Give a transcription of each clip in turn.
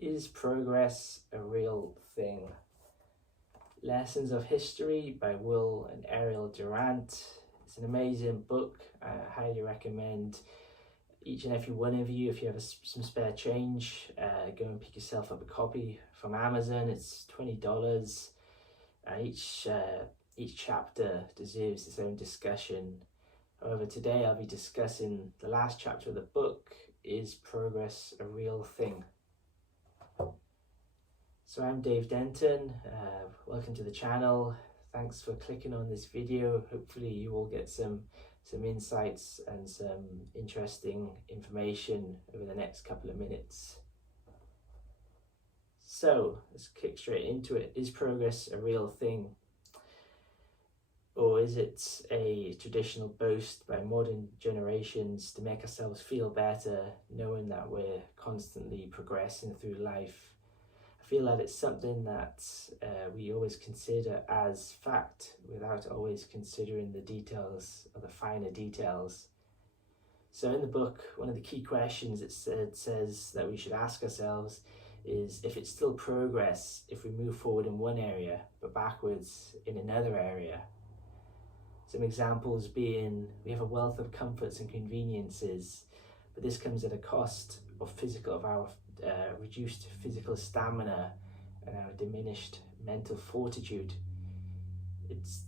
Is progress a real thing? Lessons of History by Will and Ariel Durant. It's an amazing book. I highly recommend each and every one of you, if you have some spare change, go and pick yourself up a copy from Amazon. It's $20. Each chapter deserves its own discussion. However, today I'll be discussing the last chapter of the book, Is Progress a Real Thing? So I'm Dave Denton, welcome to the channel. Thanks for clicking on this video. Hopefully you will get some insights and some interesting information over the next couple of minutes. So let's kick straight into it. Is progress a real thing? Or is it a traditional boast by modern generations to make ourselves feel better, knowing that we're constantly progressing through life? I feel that it's something that we always consider as fact without always considering the details or the finer details. So in the book, one of the key questions it says that we should ask ourselves is if it's still progress if we move forward in one area but backwards in another area. Some examples being, we have a wealth of comforts and conveniences, but this comes at a cost of our reduced physical stamina and our diminished mental fortitude. It's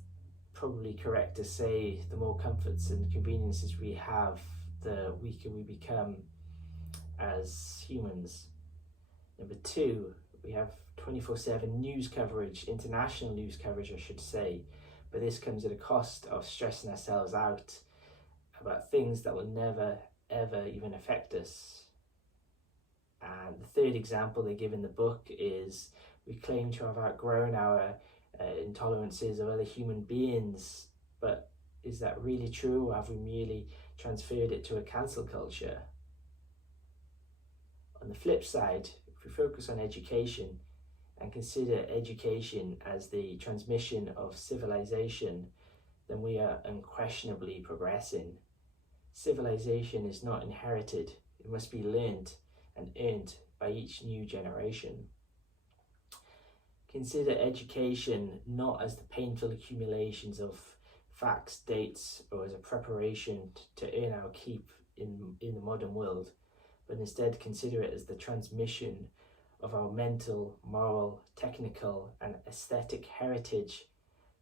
probably correct to say the more comforts and conveniences we have, the weaker we become as humans. Number two, we have 24/7 news coverage, international news coverage I should say, but this comes at a cost of stressing ourselves out about things that will never ever even affect us. And the third example they give in the book is we claim to have outgrown our intolerances of other human beings, but is that really true, or have we merely transferred it to a cancel culture? On the flip side, if we focus on education and consider education as the transmission of civilization, then we are unquestionably progressing. Civilization is not inherited, it must be learned and earned by each new generation. Consider education not as the painful accumulations of facts, dates, or as a preparation to earn our keep in the modern world, but instead consider it as the transmission of our mental, moral, technical, and aesthetic heritage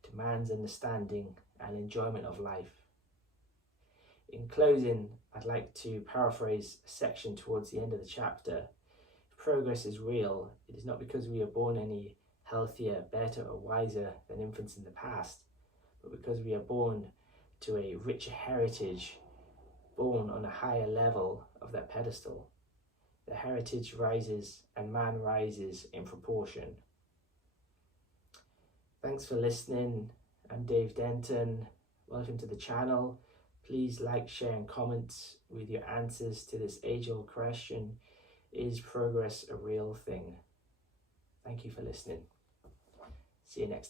to man's understanding and enjoyment of life. In closing, I'd like to paraphrase a section towards the end of the chapter. If progress is real, it is not because we are born any healthier, better, or wiser than infants in the past, but because we are born to a richer heritage, born on a higher level of that pedestal. The heritage rises and man rises in proportion. Thanks for listening. I'm Dave Denton. Welcome to the channel. Please like, share and comment with your answers to this age-old question, is progress a real thing? Thank you for listening. See you next time.